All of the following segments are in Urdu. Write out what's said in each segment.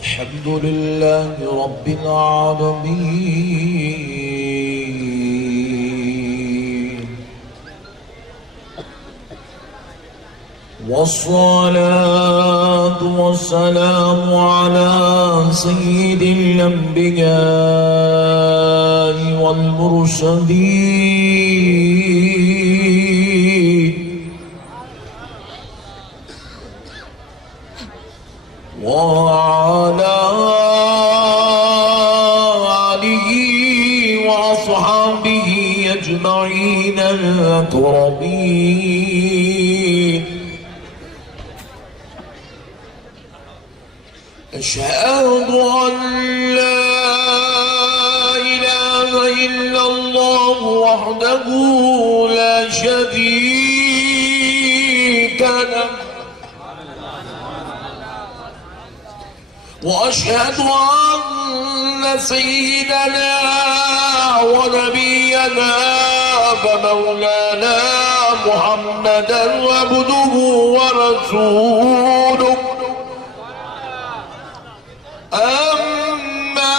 الحمد لله رب العالمين، والصلاة والسلام على سيد الأنبياء والمرسلين، وعلى آله وأصحابه أجمعين الأكرمين. أشهد أن لا إله إلا الله وحده لا شريك له، وأشهد أن سيدنا ونبينا فمولانا محمدا عبده ورسوله. أما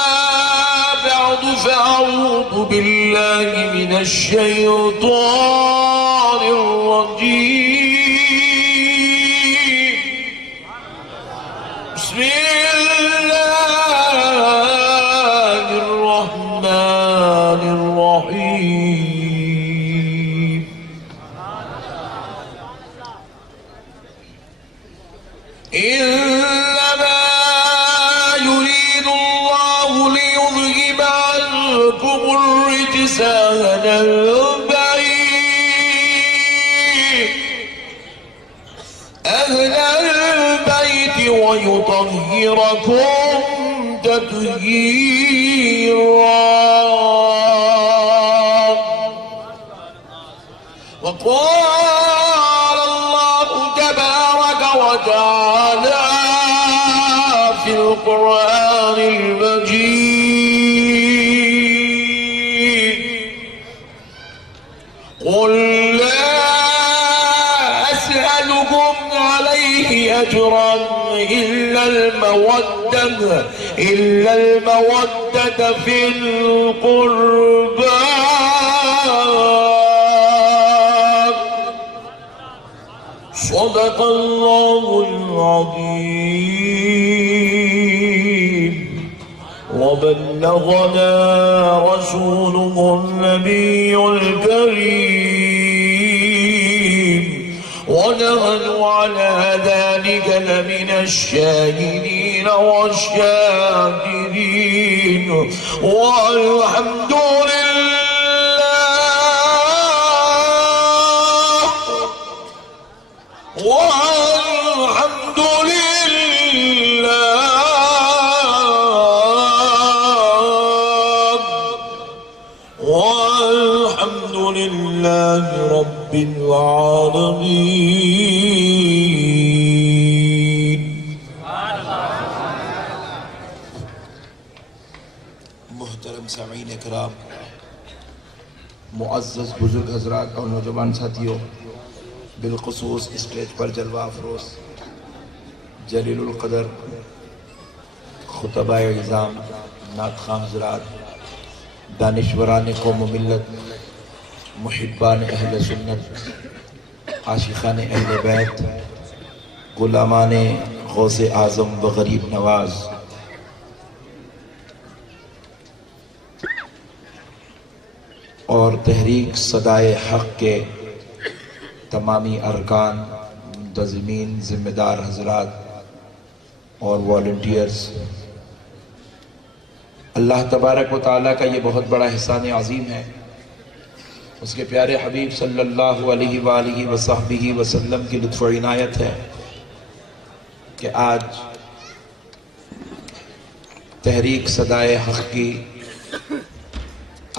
بعد فأعوذ بالله من الشيطان الرجيم. بسم الله الرحمن الرحيم. إنما يريد الله ليذهب عنكم الرجس أهل البيت ويطهركم تطهيرا. وقال الله تبارك وتعالى في القرآن المجيد: قل لا أسألكم عليه أجرا إلا المودة في القربى. صدق الله العظيم، وبلغنا رسوله النبي الكريم، ونحن على ذلك لمن الشاهدين والشاكرين، والحمد لله رب العالمين. محترم سامعین کرام، معزز بزرگ حضرات اور نوجوان ساتھیوں، بالخصوص اسٹیج پر جلوہ افروز جلیل القدر خطبہ اعظام، نعت خواں حضرات، دانشوران قوم و ملت، محبان اہل سنت، عاشقان اہل بیت، غلامان غوث اعظم و غریب نواز، اور تحریک صدائے حق کے تمامی ارکان، منتظمین، ذمہ دار حضرات اور والنٹیئرز، اللہ تبارک و تعالیٰ کا یہ بہت بڑا احسان عظیم ہے، اس کے پیارے حبیب صلی اللہ علیہ وآلہ وصحبہ وسلم کی لطف و عنایت ہے کہ آج تحریک صدائے حق کی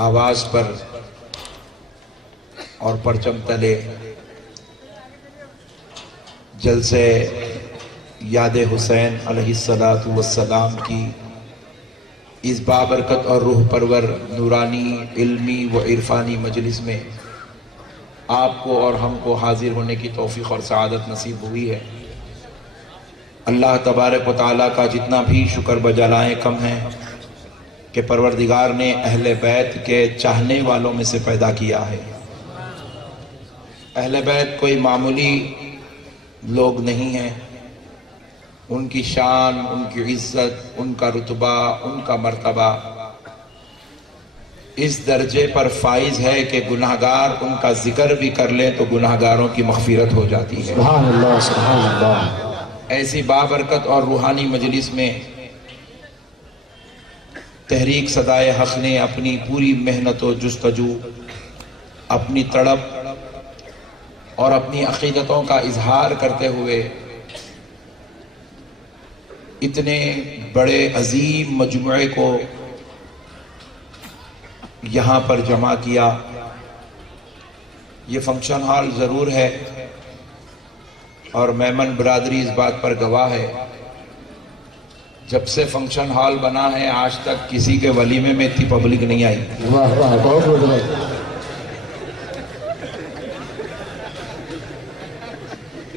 آواز پر اور پرچم تلے جلسے یاد حسین علیہ السلام کی اس بابرکت اور روح پرور نورانی علمی و عرفانی مجلس میں آپ کو اور ہم کو حاضر ہونے کی توفیق اور سعادت نصیب ہوئی ہے۔ اللہ تبارک و تعالیٰ کا جتنا بھی شکر بجا لائیں کم ہے کہ پروردگار نے اہل بیت کے چاہنے والوں میں سے پیدا کیا ہے۔ اہل بیت کوئی معمولی لوگ نہیں ہیں، ان کی شان، ان کی عزت، ان کا رتبہ، ان کا مرتبہ اس درجے پر فائز ہے کہ گناہگار ان کا ذکر بھی کر لیں تو گناہگاروں کی مغفرت ہو جاتی ہے۔ سبحان اللہ، سبحان اللہ۔ ایسی بابرکت اور روحانی مجلس میں تحریک صدائے حق نے اپنی پوری محنت و جستجو، اپنی تڑپ اور اپنی عقیدتوں کا اظہار کرتے ہوئے اتنے بڑے عظیم مجموعے کو یہاں پر جمع کیا۔ یہ فنکشن ہال ضرور ہے اور میمن برادری اس بات پر گواہ ہے، جب سے فنکشن ہال بنا ہے آج تک کسی کے ولیمے میں اتنی پبلک نہیں آئی۔ واہ واہ، بہت بہت۔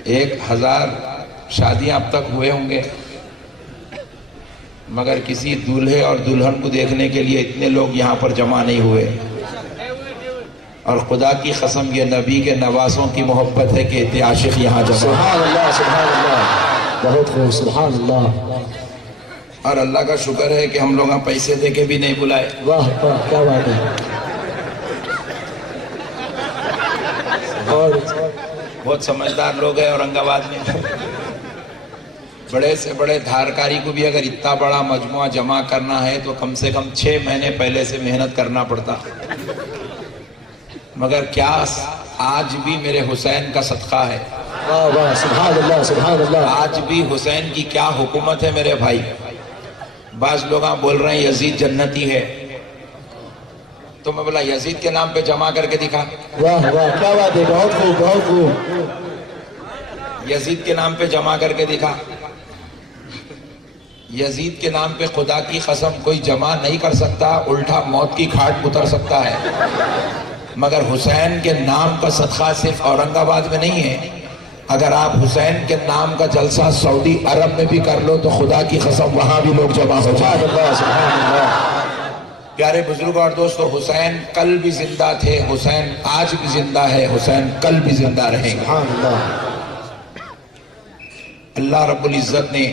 1000 شادیاں اب تک ہوئے ہوں گے، مگر کسی دولہے اور دلہن کو دیکھنے کے لیے اتنے لوگ یہاں پر جمع نہیں ہوئے۔ اور خدا کی قسم یہ نبی کے نوازوں کی محبت ہے کہ اتنے عاشق یہاں جمع۔ سبحان اللہ، سبحان اللہ، بہت خوب، سبحان اللہ۔ اور اللہ کا شکر ہے کہ ہم لوگ پیسے دے کے بھی نہیں بلائے۔ واہ واہ، کیا بات ہے۔ بہت سمجھدار لوگ ہیں اورنگ آباد میں، بڑے سے بڑے دھارکاری کو بھی اگر اتنا بڑا مجموعہ جمع کرنا ہے تو کم سے کم 6 مہینے پہلے سے محنت کرنا پڑتا، مگر کیا آج بھی میرے حسین کا صدقہ ہے۔ واہ واہ، سبحان اللہ، سبحان اللہ۔ آج بھی حسین کی کیا حکومت ہے میرے بھائی۔ بعض لوگ بول رہے ہیں یزید جنتی ہے، تو میں بولا یزید کے نام پہ جمع کر کے دکھا۔ واہ واہ، کیا بات ہے، بہت خوب، بہت خوب۔ یزید کے نام پہ جمع کر کے دکھا۔ یزید کے نام پہ خدا کی قسم کوئی جمع نہیں کر سکتا، الٹا موت کی کھاٹ اتر سکتا ہے، مگر حسین کے نام کا صدقہ صرف اورنگ آباد میں نہیں ہے۔ اگر آپ حسین کے نام کا جلسہ سعودی عرب میں بھی کر لو تو خدا کی قسم وہاں بھی لوگ جمع ہو جائیں۔ سبحان اللہ۔ پیارے بزرگ اور دوستو، حسین کل بھی زندہ تھے، حسین آج بھی زندہ ہے، حسین کل بھی زندہ رہیں گے۔ سبحان اللہ۔ اللہ رب العزت نے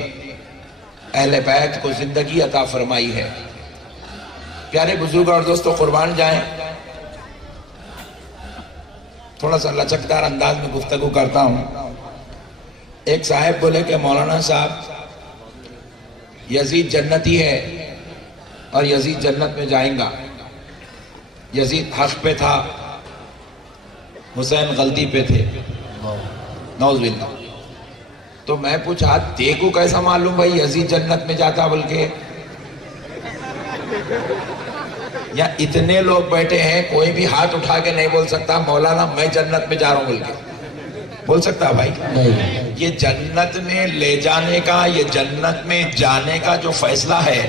اہل بیت کو زندگی عطا فرمائی ہے۔ پیارے بزرگ اور دوستو، قربان جائیں، تھوڑا سا لچکدار انداز میں گفتگو کرتا ہوں۔ ایک صاحب بولے کہ مولانا صاحب یزید جنتی ہے اور یزید جنت میں جائیں گا، یزید حق پہ تھا، حسین غلطی پہ تھے، نعوذ باللہ۔ تو میں پوچھا دیکھو کیسا معلوم بھائی یزید جنت میں جاتا، بلکہ یا اتنے لوگ بیٹھے ہیں کوئی بھی ہاتھ اٹھا کے نہیں بول سکتا مولانا میں جنت میں جا رہا ہوں، بلکہ بول سکتا بھائی؟ یہ جنت میں لے جانے کا، یہ جنت میں جانے کا جو فیصلہ ہے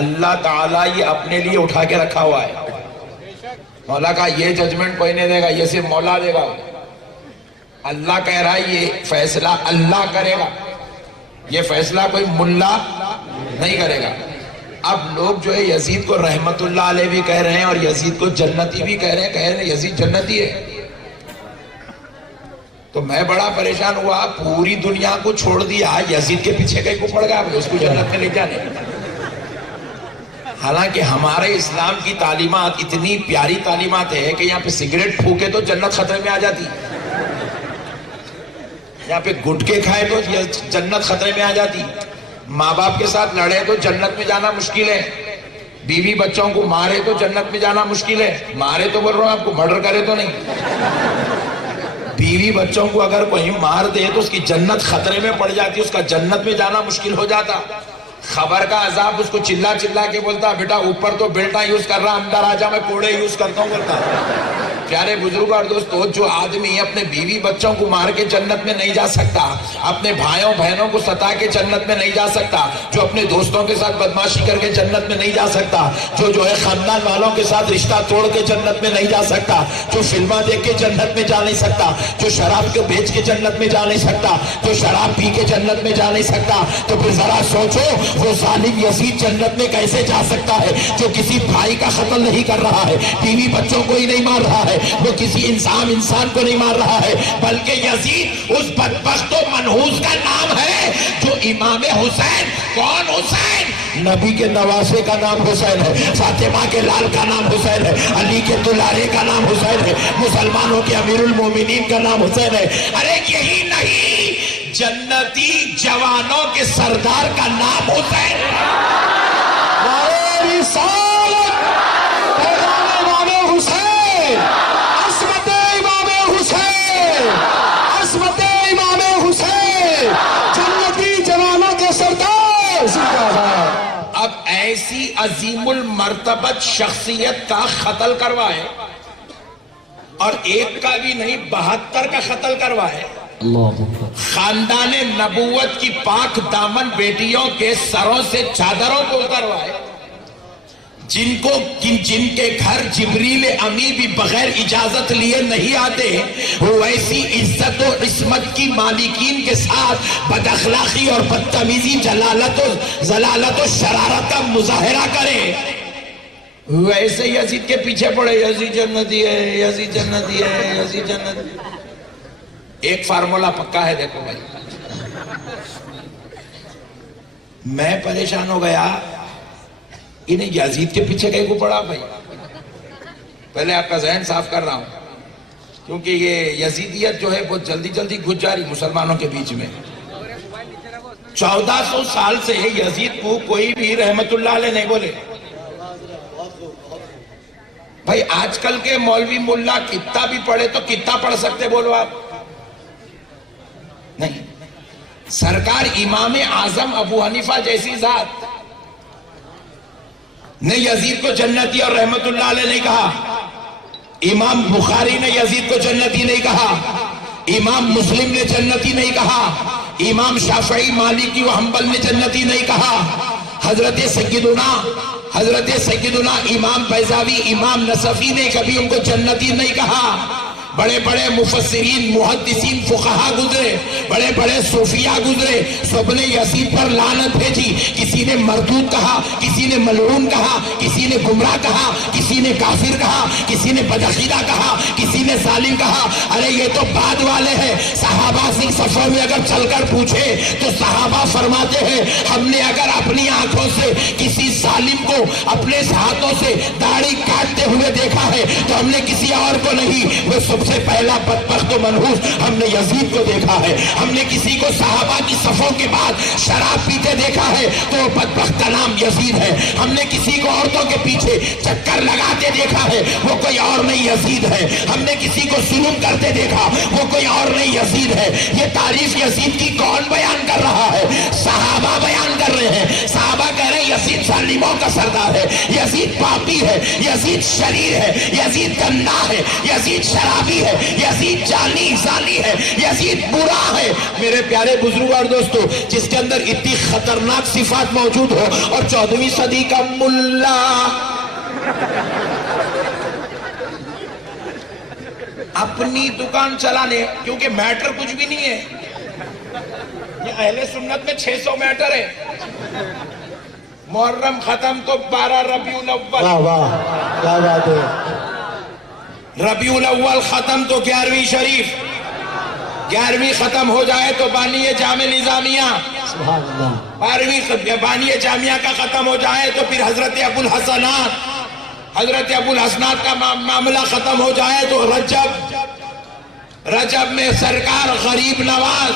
اللہ تعالیٰ یہ اپنے لیے اٹھا کے رکھا ہوا ہے۔ مولا کا یہ ججمنٹ کوئی نہیں دے گا، یہ صرف مولا دے گا۔ اللہ کہہ رہا ہے یہ فیصلہ اللہ کرے گا، یہ فیصلہ کوئی ملا نہیں کرے گا۔ اب لوگ جو ہے یزید کو رحمت اللہ علیہ بھی کہہ رہے ہیں اور یزید کو جنتی بھی کہہ رہے ہیں یزید جنتی ہے۔ تو میں بڑا پریشان ہوا، پوری دنیا کو چھوڑ دیا، یزید کے پیچھے کہیں کو پڑ گیا اس کو جنت میں لے جانے۔ حالانکہ ہمارے اسلام کی تعلیمات اتنی پیاری تعلیمات ہے کہ یہاں پہ سگریٹ پھونکے تو جنت خطرے میں آ جاتی، یہاں پہ گٹکے کھائے تو جنت خطرے میں آ جاتی، ماں باپ کے ساتھ لڑے تو جنت میں جانا مشکل ہے، بیوی بچوں کو مارے تو جنت میں جانا مشکل ہے۔ مارے تو بول رہا ہوں آپ کو، مرڈر کرے تو نہیں۔ بیوی بچوں کو اگر کوئی مار دے تو اس کی جنت خطرے میں پڑ جاتی، اس کا جنت میں جانا مشکل ہو جاتا۔ خبر کا عذاب اس کو چلا چلا کے بولتا بیٹا اوپر تو بیٹا یوز کر رہا، اندر آجا میں کوڑے یوز کرتا ہوں بولتا۔ پیارے بزرگ اور دوستو، جو آدمی اپنے بیوی بچوں کو مار کے جنت میں نہیں جا سکتا، اپنے بھائیوں بہنوں کو ستا کے جنت میں نہیں جا سکتا، جو اپنے دوستوں کے ساتھ بدماشی کر کے جنت میں نہیں جا سکتا، جو ہے خاندان والوں کے ساتھ رشتہ توڑ کے جنت میں نہیں جا سکتا، جو فلمیں دیکھ کے جنت میں جا نہیں سکتا، جو شراب کو بیچ کے جنت میں جا نہیں سکتا، جو شراب پی کے جنت میں جا نہیں سکتا، تو پھر ذرا سوچو وہ ظالم یزید جنت میں کیسے جا سکتا ہے، جو کسی بھائی کا قتل نہیں کر رہا ہے، بیوی بچوں کو ہی نہیں مار رہا ہے، وہ کسی انسان کو نہیں مار رہا ہے، بلکہ یزید اس بدبخت و منحوس کا نام ہے جو امام حسین، کون حسین؟ نبی کے نواسے کا نام حسین ہے، فاطمہ کے لال کا نام حسین ہے، علی کے دلارے کا نام حسین ہے، مسلمانوں کے امیر المومنین کا نام حسین ہے۔ ارے یہی نہیں، جنتی جوانوں کے سردار کا نام حسین ہے۔ رسالت پیغام امام حسین، عصمت امام حسین، عصمت امام حسین، جنتی جوانوں کے سردار زندہ باد۔ اب ایسی عظیم المرتبت شخصیت کا قتل کروائے، اور ایک کا بھی نہیں 72 کا قتل کروائے، خاندان نبوت کی پاک دامن بیٹیوں کے سروں سے چادروں کو اتروائے، جن کے گھر جبریل امی بھی بغیر اجازت لیے نہیں آتے، وہ ایسی عزت و عصمت کی مالکین کے ساتھ بد اخلاقی اور بدتمیزی، ضلالت و شرارت کا مظاہرہ کرے، ویسے یزید کے پیچھے پڑے، یزید جنتی ہے، یزید جنتی ہے، یزید جنتی۔ ایک فارمولا پکا ہے، دیکھو بھائی، میں پریشان ہو گیا، انہیں یزید کے پیچھے کہیں کو پڑا بھائی؟ پہلے آپ کا ذہن صاف کر رہا ہوں، کیونکہ یہ یزیدیت جو ہے بہت جلدی گھس جا رہی مسلمانوں کے بیچ میں۔ 1400 سال سے یزید کو کوئی بھی رحمت اللہ علیہ نہیں بولے بھائی۔ آج کل کے مولوی ملا کتنا بھی پڑھے تو کتنا پڑھ سکتے بولو آپ؟ نہیں۔ سرکار امام اعظم ابو حنیفہ جیسی ذات نے یزید کو جنتی اور رحمت اللہ علیہ نہیں کہا، امام بخاری نے یزید کو جنتی نہیں کہا، امام مسلم نے جنتی نہیں کہا، امام شافعی مالکی و حنبل نے جنتی نہیں کہا، حضرت سیدنا امام بیضاوی، امام نصفی نے کبھی ان کو جنتی نہیں کہا۔ بڑے بڑے مفسرین، محدثین، فقہا گزرے، بڑے بڑے صوفیاء گزرے، سب نے یزید پر لعنت بھیجی، کسی نے مردود کہا، کسی نے ملعون کہا، کسی نے گمراہ کہا، کسی نے کافر کہا، کسی نے بدعقیدہ کہا، کسی نے ظالم کہا۔ ارے یہ تو بعد والے ہیں، صحابہ سے صفوں میں اگر چل کر پوچھے تو صحابہ فرماتے ہیں ہم نے اگر اپنی آنکھوں سے کسی ظالم کو اپنے ہاتھوں سے داڑھی کاٹتے ہوئے دیکھا ہے تو ہم نے کسی اور کو نہیں، وہ سب سے پہلا بدبخت و منحوس ہم نے یزید کو دیکھا ہے۔ ہم نے کسی کو صحابہ کی صفوں کے بعد شراب پیتے دیکھا ہے تو وہ بدبخت کا نام یزید ہے۔ ہم نے کسی کو عورتوں کے پیچھے چکر لگاتے دیکھا ہے، وہ کوئی اور نہیں یزید ہے۔ ہم نے کسی کو ظلم کرتے دیکھا، وہ کوئی اور نہیں یزید ہے۔ یہ تعریف یزید کی کون بیان کر رہا ہے؟ صحابہ بیان کر رہے ہیں۔ صحابہ کہہ رہے ہیں یزید ظالموں کا سردار ہے، یزید پاپی ہے، یزید شریر ہے، یزید گندا ہے، یزید شرابی ہے، یزید جانی ظالی ہے، یزید برا ہے۔ میرے پیارے بزرگ اور دوستو، جس کے اندر اتنی خطرناک صفات موجود ہو اور 14ویں صدی کا ملا اپنی دکان چلانے، کیونکہ میٹر کچھ بھی نہیں ہے، یہ اہل سنت میں 600 میٹر ہے۔ محرم ختم تو 12 ربیع الاول، واہ واہ کیا بات ہے، ربیع الاول ختم تو 11ویں شریف، 11ویں ختم ہو جائے تو بانی جامع نظامیہ، سبحان اللہ، 12ویں بانی جامعہ کا ختم ہو جائے تو پھر حضرت ابوالحسنات، حضرت ابوالحسنات کا معاملہ ختم ہو جائے تو رجب میں سرکار غریب نواز،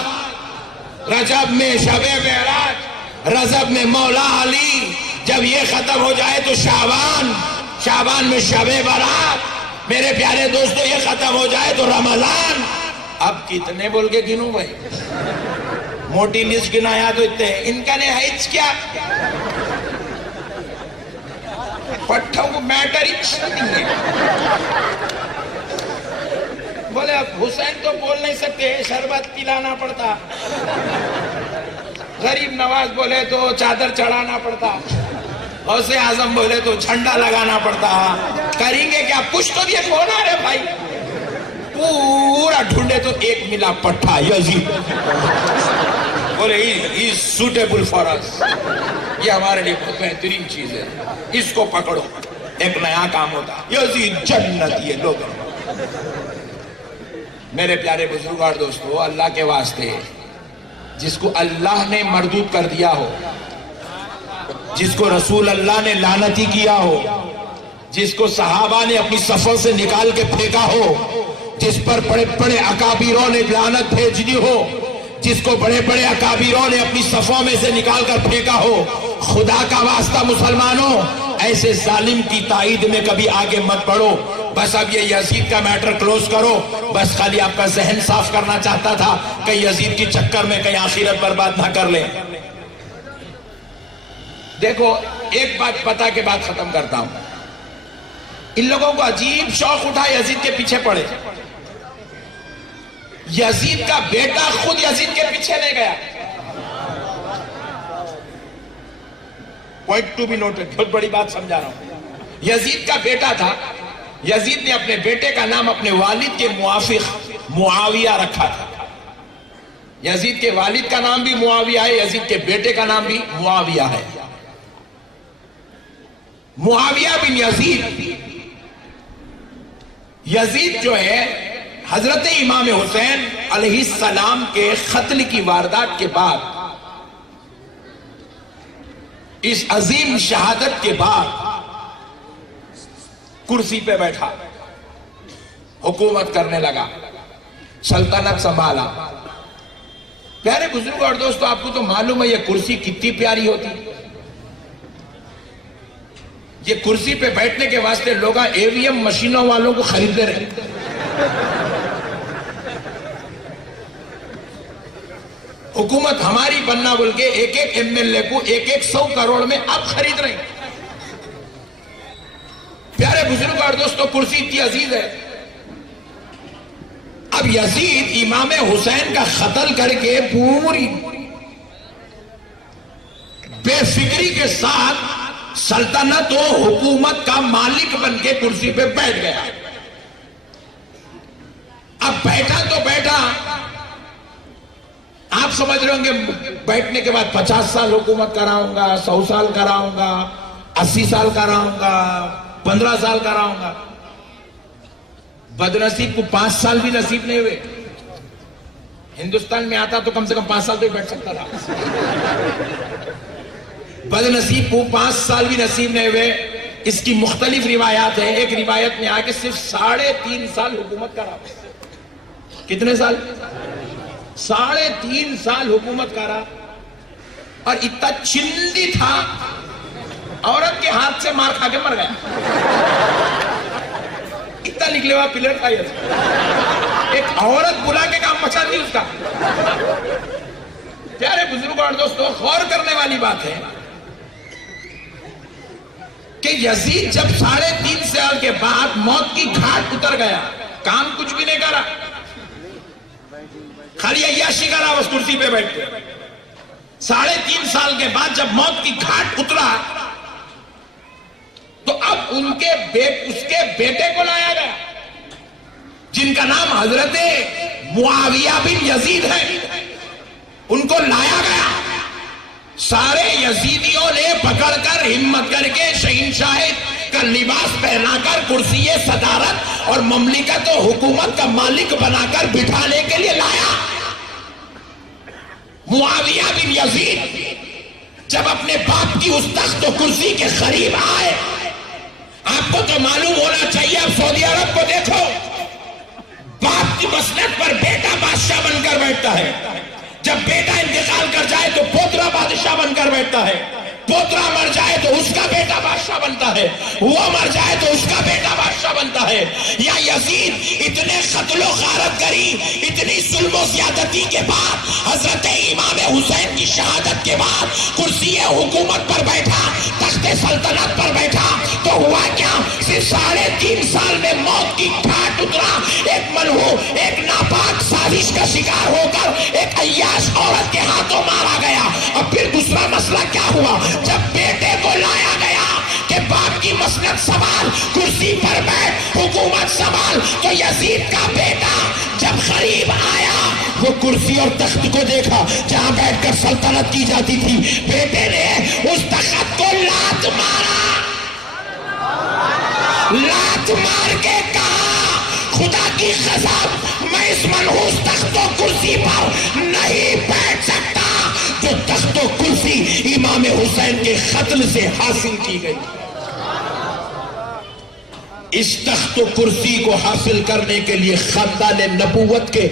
رجب میں شب معراج، رجب میں مولا علی، جب یہ ختم ہو جائے تو شعبان میں شب برات، میرے پیارے دوستو یہ ختم ہو جائے تو رمضان۔ اب کتنے بول کے گنوں بھائی؟ موٹی لسٹ گنایا تو اتنے ہیں، ان کا نہایت کیا پٹھوں کو میٹر ہی نہیں ہے۔ بولے اب حسین تو بول نہیں سکتے، شربت پلانا پڑتا، غریب نواز بولے تو چادر چڑھانا پڑتا، غوث اعظم بولے تو جھنڈا لگانا پڑتا، کریں گے کیا؟ کچھ تو یہ کون آ رہے بھائی؟ پورا ڈھونڈے تو ایک ملا پٹھا یزید، بولے ہی سوٹیبل فار اس، یہ ہمارے لیے بہت بہترین چیز ہے، اس کو پکڑو، ایک نیا کام ہوتا، یزید جنت، یہ لوگ۔ میرے پیارے بزرگ اور دوستو، اللہ کے واسطے جس کو اللہ نے مردود کر دیا ہو، جس کو رسول اللہ نے لعنتی کیا ہو، جس کو صحابہ نے اپنی صفوں سے نکال کے پھینکا ہو، جس پر بڑے بڑے اکابروں نے لعنت بھیجنی ہو، جس کو بڑے بڑے اکابروں نے اپنی صفوں میں سے نکال کر پھینکا ہو، خدا کا واسطہ مسلمانوں ایسے ظالم کی تائید میں کبھی آگے مت بڑھو۔ بس اب یہ یزید کا میٹر کلوز کرو، بس خالی آپ کا ذہن صاف کرنا چاہتا تھا کہ یزید کی چکر میں کہیں آخرت برباد نہ کر لیں۔ دیکھو ایک بات پتہ کے بعد ختم کرتا ہوں، ان لوگوں کو عجیب شوق اٹھا یزید کے پیچھے پڑے، یزید کا بیٹا خود یزید کے پیچھے نہیں گیا۔ پوائنٹ ٹو بی نوٹڈ، بہت بڑی بات سمجھا رہا ہوں۔ یزید کا بیٹا تھا، یزید نے اپنے بیٹے کا نام اپنے والد کے موافق معاویہ رکھا تھا۔ یزید کے والد کا نام بھی معاویہ ہے، یزید کے بیٹے کا نام بھی معاویہ ہے۔ معاویہ بن یزید، یزید جو ہے حضرت امام حسین علیہ السلام کے قتل کی واردات کے بعد، اس عظیم شہادت کے بعد کرسی پہ بیٹھا، حکومت کرنے لگا، سلطنت سنبھالا۔ پیارے بزرگ اور دوستو، آپ کو تو معلوم ہے یہ کرسی کتنی پیاری ہوتی، یہ کرسی پہ بیٹھنے کے واسطے لوگ اے وی ایم مشینوں والوں کو خریدتے رہے، حکومت ہماری بننا بول کے ایک ایک ایم ایل اے کو 100 کروڑ میں اب خرید رہے ہیں۔ پیارے بزرگ اور دوستو، کرسی اتنی عزیز ہے۔ اب یزید امام حسین کا قتل کر کے پوری بے فکری کے ساتھ سلطنت و حکومت کا مالک بن کے کرسی پہ بیٹھ گیا۔ اب بیٹھا تو بیٹھا، آپ سمجھ رہے ہوں گے بیٹھنے کے بعد 50 سال حکومت کراؤں گا، 100 سال کراؤں گا، 80 سال کراؤں گا، 15 سال کراؤں گا۔ بدنصیب کو 5 سال بھی نصیب نہیں ہوئے۔ ہندوستان میں آتا تو کم سے کم 5 سال تو ہی بیٹھ سکتا تھا۔ بدنصیب کو 5 سال بھی نصیب نہیں ہوئے۔ اس کی مختلف روایات ہیں۔ ایک روایت میں آگے صرف 3.5 سال حکومت کرا۔ کتنے سال؟ 3.5 سال حکومت کرا، اور اتنا چندی تھا، عورت کے ہاتھ سے مار کھا کے مر گیا۔ اتنا نکلے ہوا پلر تھا یہ، ایک عورت بلا کے کام مچا دی اس کا۔ پیارے بزرگ اور دوستو، غور کرنے والی بات ہے کہ یزید جب 3.5 سال کے بعد موت کی گھاٹ اتر گیا، کام کچھ بھی نہیں کرا، خالی عیاشی کرا، بس کرسی پہ بیٹھ کے۔ 3.5 سال کے بعد جب موت کی گھاٹ اترا تو اب اس کے بیٹے کو لایا گیا، جن کا نام حضرت معاویہ بن یزید ہے، ان کو لایا گیا۔ سارے یزیدیوں نے پکڑ کر ہمت کر کے شہنشاہ کا لباس پہنا کر کرسی صدارت اور مملکت و حکومت کا مالک بنا کر بٹھانے کے لیے لایا۔ معاویہ بن یزید جب اپنے باپ کی اس تخت و کرسی کے قریب آئے، آپ کو تو معلوم ہونا چاہیے، اب سعودی عرب کو دیکھو، باپ کی مسند پر بیٹا بادشاہ بن کر بیٹھتا ہے، جب بیٹا انتقال کر جائے تو پوترا بادشاہ بن کر بیٹھتا ہے، پوترا مر جائے تو اس کا بیٹا بادشاہ بنتا ہے، وہ مر جائے تو اس کا بیٹا بادشاہ بنتا ہے۔ یا یزید اتنے قتل و غارت گری، اتنی ظلم و زیادتی کے بعد، حضرت امام حسین کی شہادت کے بعد کرسی حکومت پر بیٹھا، تخت سلطنت پر بیٹھا، تو ہوا کیا؟ صرف 3.5 سال میں موت کی ٹھاٹ اترا، ایک منحوس، ایک ناپاک سازش کا شکار ہو کر ایک عیاش عورت کے ہاتھوں مارا گیا۔ اب پھر دوسرا مسئلہ کیا ہوا؟ جب بیٹے کو لایا گیا کہ باپ کی مسند سنبھال، کرسی پر بیٹھ، حکومت سنبھال، تو یزید کا بیٹا جب قریب آیا وہ کرسی اور تخت کو دیکھا جہاں بیٹھ کر سلطنت کی جاتی تھی، بیٹے نے اس تخت کو لات مارا، لات مار کے کہا خدا کی قسم میں اس منحوس تخت و کرسی پر نہیں بیٹھ سکتا جو تخت و کرسی امام حسین کے قتل سے حاصل کی گئی۔ اس تخت و کرسی کو حاصل کرنے کے لیے خاندان نبوت کے